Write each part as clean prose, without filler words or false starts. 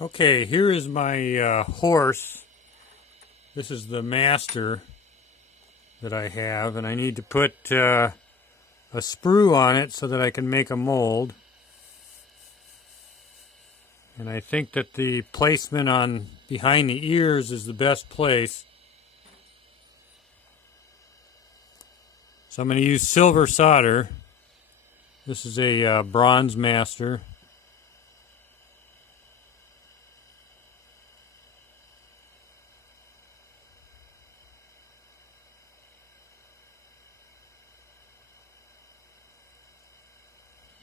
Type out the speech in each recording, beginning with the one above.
Okay, here is my horse. This is the master that I have, and I need to put a sprue on it so that I can make a mold. And I think that the placement on behind the ears is the best place. So I'm going to use silver solder. This is a bronze master.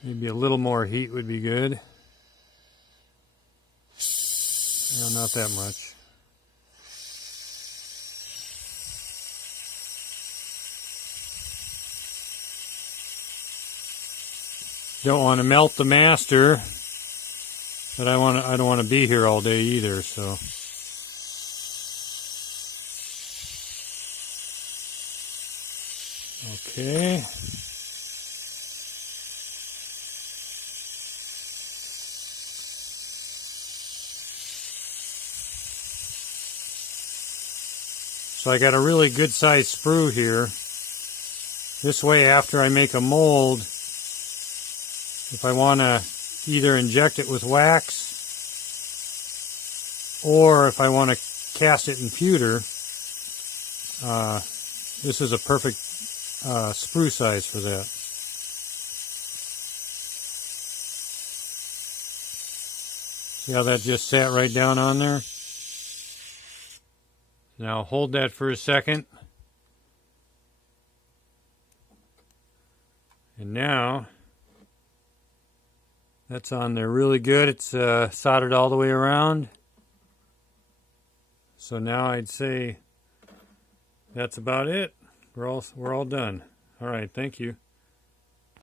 Maybe a little more heat would be good. No, not that much. Don't want to melt the master, but I don't want to be here all day either, so. Okay. So I got a really good sized sprue here. This way, after I make a mold, if I want to either inject it with wax or if I want to cast it in pewter, this is a perfect sprue size for that. See how that just sat right down on there? Now hold that for a second. And now that's on there really good. It's soldered all the way around. So now I'd say that's about it. We're all done. All right, thank you.